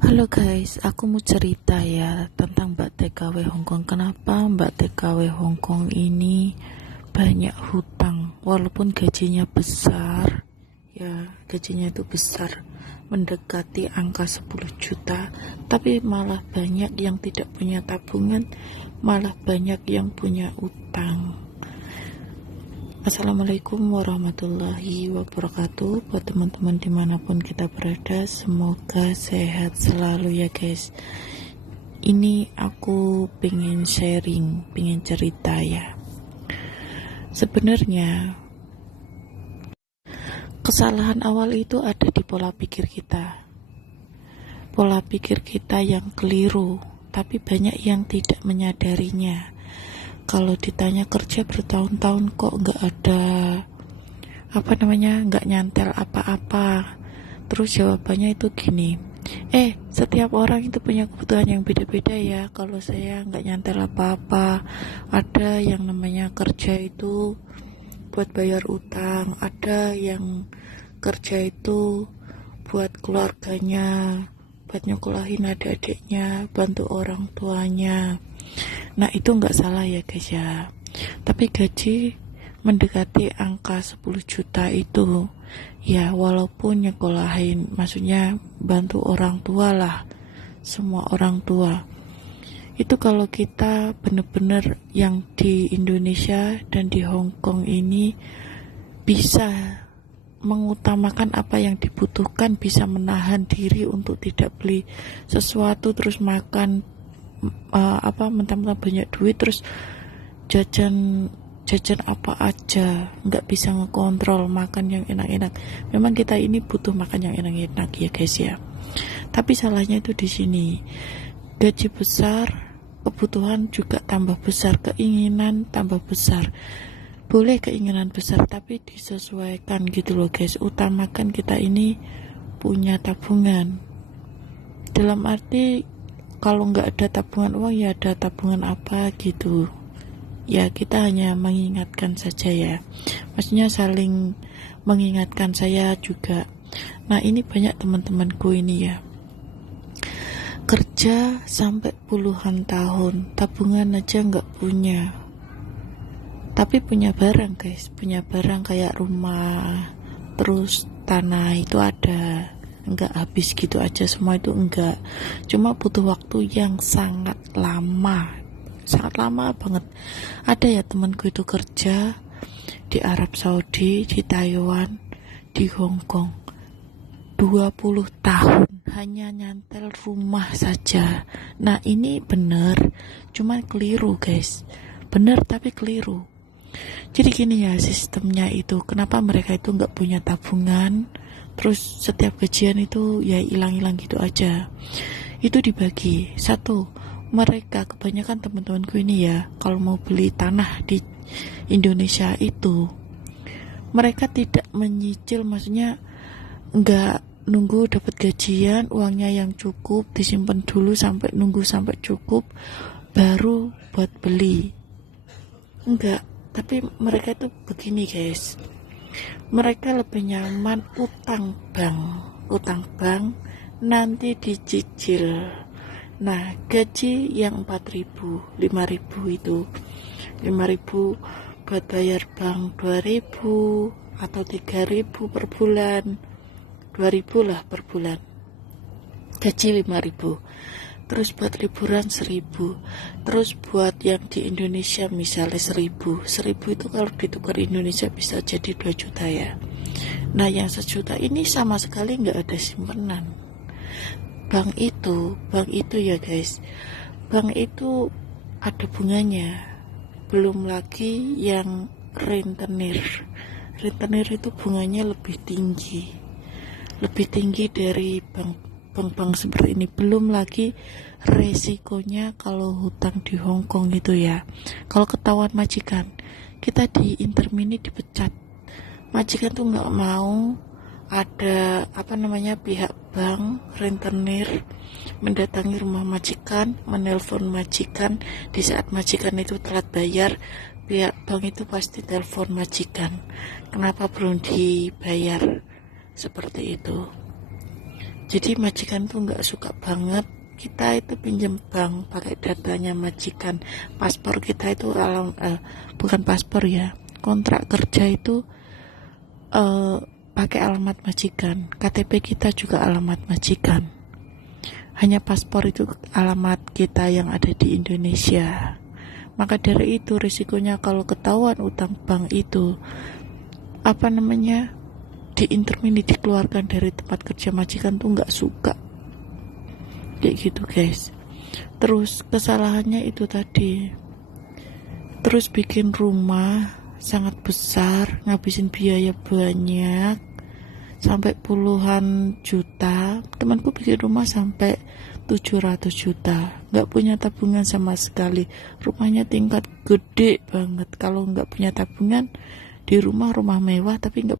Halo guys, aku mau cerita ya tentang Mbak TKW Hongkong. Kenapa Mbak TKW Hongkong ini banyak hutang walaupun gajinya besar. Ya, gajinya itu besar, mendekati angka 10 juta, tapi malah banyak yang tidak punya tabungan, malah banyak yang punya utang. Assalamualaikum warahmatullahi wabarakatuh. Buat teman-teman dimanapun kita berada, semoga sehat selalu ya guys. Ini aku pengen sharing, pengen cerita ya. Sebenarnya kesalahan awal itu ada di pola pikir kita. Pola pikir kita yang keliru, tapi banyak yang tidak menyadarinya. Kalau ditanya kerja bertahun-tahun kok nggak ada nggak nyantel apa-apa, terus jawabannya itu gini, setiap orang itu punya kebutuhan yang beda-beda ya. Kalau saya nggak nyantel apa-apa, ada yang namanya kerja itu buat bayar utang, ada yang kerja itu buat keluarganya, buat nyekolahin adik-adiknya, bantu orang tuanya. Nah itu nggak salah ya guys ya. Tapi gaji mendekati angka 10 juta itu, ya walaupun nyekolahin, maksudnya bantu orang tua lah, semua orang tua. Itu kalau kita bener-bener yang di Indonesia dan di Hong Kong ini bisa mengutamakan apa yang dibutuhkan, bisa menahan diri untuk tidak beli sesuatu terus makan mentang-mentang banyak duit terus jajan apa aja, nggak bisa ngekontrol makan yang enak-enak. Memang kita ini butuh makan yang enak-enak ya guys ya, tapi salahnya itu di sini. Gaji besar, kebutuhan juga tambah besar, keinginan tambah besar. Boleh keinginan besar tapi disesuaikan gitu loh guys. Utamakan kita ini punya tabungan, dalam arti kalau nggak ada tabungan uang ya ada tabungan apa gitu ya. Kita hanya mengingatkan saja ya, maksudnya saling mengingatkan saya juga. Nah ini banyak teman-temanku ini ya, kerja sampai puluhan tahun, tabungan aja nggak punya, tapi punya barang guys, punya barang kayak rumah, terus tanah itu ada. Enggak habis gitu aja semua itu, enggak, cuma butuh waktu yang sangat lama banget. Ada ya temanku itu kerja di Arab Saudi, di Taiwan, di Hong Kong 20 tahun hanya nyantel rumah saja. Nah ini bener, cuma keliru guys, bener tapi keliru. Jadi gini ya sistemnya itu, kenapa mereka itu nggak punya tabungan, terus setiap gajian itu ya hilang-hilang gitu aja. Itu dibagi satu, mereka kebanyakan teman-temanku ini ya, kalau mau beli tanah di Indonesia itu mereka tidak menyicil, maksudnya nggak nunggu dapat gajian uangnya yang cukup disimpan dulu sampai nunggu sampai cukup baru buat beli, enggak. Tapi mereka itu begini guys, mereka lebih nyaman utang bank nanti dicicil. Nah gaji yang 4.000 5.000 itu 5.000 buat bayar bank 2.000 atau 3.000 per bulan, 2.000 lah per bulan, gaji 5.000. Terus buat liburan 1.000, terus buat yang di Indonesia misalnya 1.000 itu kalau ditukar Indonesia bisa jadi 2 juta ya. Nah yang 1 juta ini sama sekali nggak ada simpanan. Bank itu ya guys, bank itu ada bunganya, belum lagi yang rentenir itu bunganya lebih tinggi dari bank seperti ini. Belum lagi resikonya kalau hutang di Hong Kong gitu ya, kalau ketahuan majikan, kita di Intermini dipecat. Majikan tuh nggak mau ada pihak bank rentenir mendatangi rumah majikan, menelpon majikan. Di saat majikan itu telat bayar, pihak bank itu pasti telepon majikan, kenapa belum dibayar, seperti itu. Jadi majikan tuh nggak suka banget kita itu pinjam bank pakai datanya majikan. Paspor kita itu bukan paspor ya, kontrak kerja itu pakai alamat majikan. KTP kita juga alamat majikan. Hanya paspor itu alamat kita yang ada di Indonesia. Maka dari itu risikonya kalau ketahuan utang bank itu diintermini, dikeluarkan dari tempat kerja majikan tuh nggak suka kayak gitu guys. Terus kesalahannya itu tadi, terus bikin rumah sangat besar, ngabisin biaya banyak sampai puluhan juta. Temanku bikin rumah sampai 700 juta, nggak punya tabungan sama sekali. Rumahnya tingkat gede banget. Kalau nggak punya tabungan, di rumah mewah tapi nggak